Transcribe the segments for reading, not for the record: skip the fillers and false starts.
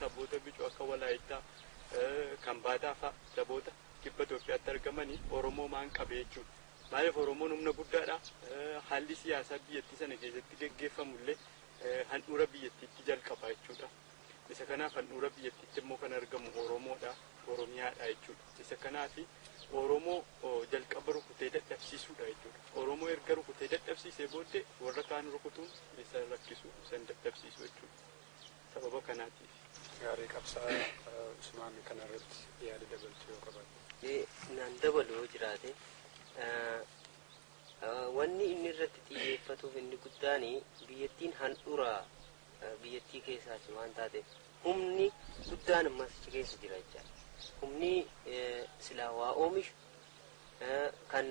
saboota bicuu akka Walaayittaa kan Baataa fa'a saboota kibba Itoophiyaatti argamanii Oromoo maan qabe jechuudha. Maaliif Oromoon humna guddaadha. Haalli siyaasaa biyyattii sana keessatti gaggeeffamullee handhuura biyyattiitti jalqaba jechuudha. Isa kanaaf handhuura biyyattiitti immoo kan argamu Oromoodha, Oromiyaadha jechuudha. Isa kanaaf Oromoo jalqaba rukutee dadhabsiisuudha jechuudha. Oromoo erga rukutee dadhabsiisee booddee warra kaan rukutuun isa rakkisuu san dadhabsiisuu jechuudha. Sababa kanaatiif. Gaarii qabsaa Usmaan kanarratti yaada dabalchuu yoo qabaate. Naan dabaluu jiraate wanni inni irratti xiyyeeffatuuf inni guddaan biyyattiin handhuura biyyattii keessaati waan taateef humni guddaan ammas achi keessa jira jechaadha. Humni silaa waa oomishu kan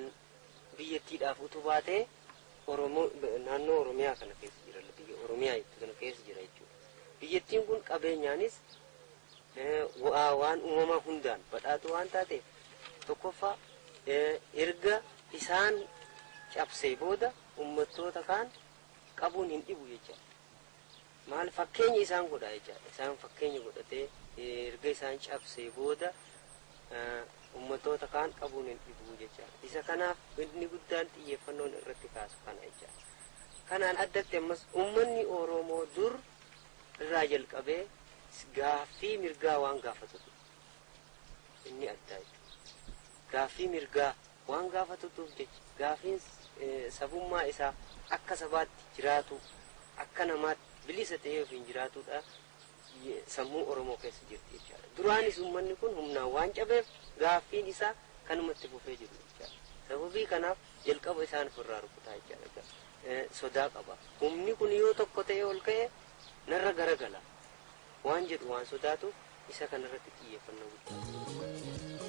biyyattiidhaaf utubaa ta'e naannoo Oromiyaa kana keessa jira, biyya Oromiyaa kana keessa jira jechuudha. Biyyattiin kun qabeenyaanis waan uumamaa hundaan badhaatu waan taateef tokkoffaa erga isaan cabsee booda uummattoota kaan qabuun hin dhibu jechaadha. Maal fakkeenya isaan godha jechaadha. Isaan fakkeenya godhatee erga isaan cabsee booda uummattoota kaan qabuun hin dhibu jechaadha. Isa kanaaf inni guddaan xiyyeeffannoon irratti kaasu kana jechaadha. Kanaan addatti ammas uummanni Oromoo dur irraa jalqabee gaaffii mirgaa waan gaafatutu inni addaa jechuudha. Gaaffii mirgaa waan gaafatutuuf jecha gaaffiin sabummaa isaa akka sabaatti jiraatu akka namaatti bilisa ta'ee ofiin jiraatudha sammuu Oromoo keessa jirti jechaadha. Duraanis uummanni kun humnaan waan cabeef gaaffiin isaa kanumatti fufee jiru jechaadha. Sababii kanaaf jalqaba isaan ofirraa rukutaa jechaadha. Sodaa qaba. Humni kun yoo tokko ta'ee ol ka'e narra garagala waan jedhu waan sodaatuuf isa kanarratti xiyyeeffannoo guddaa.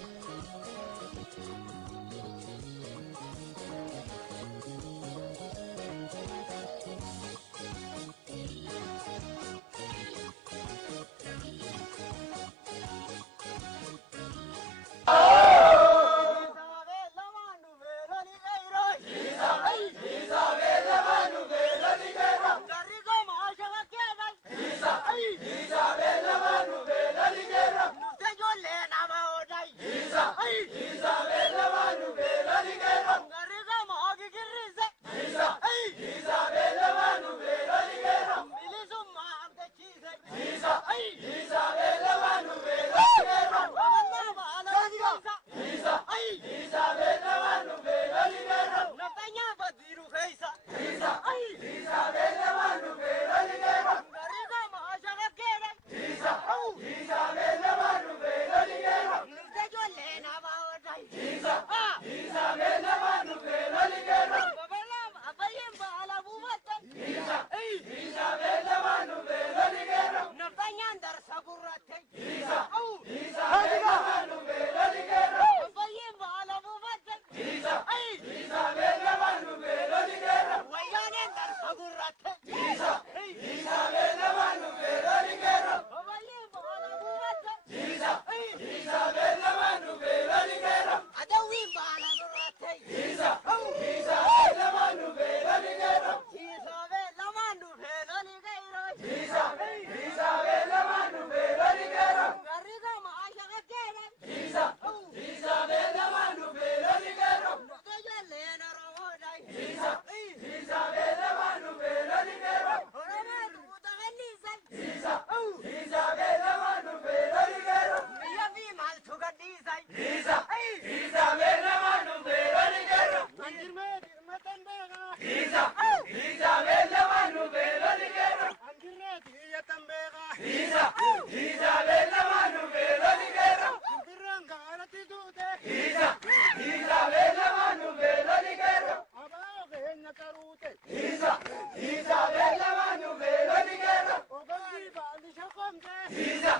Isa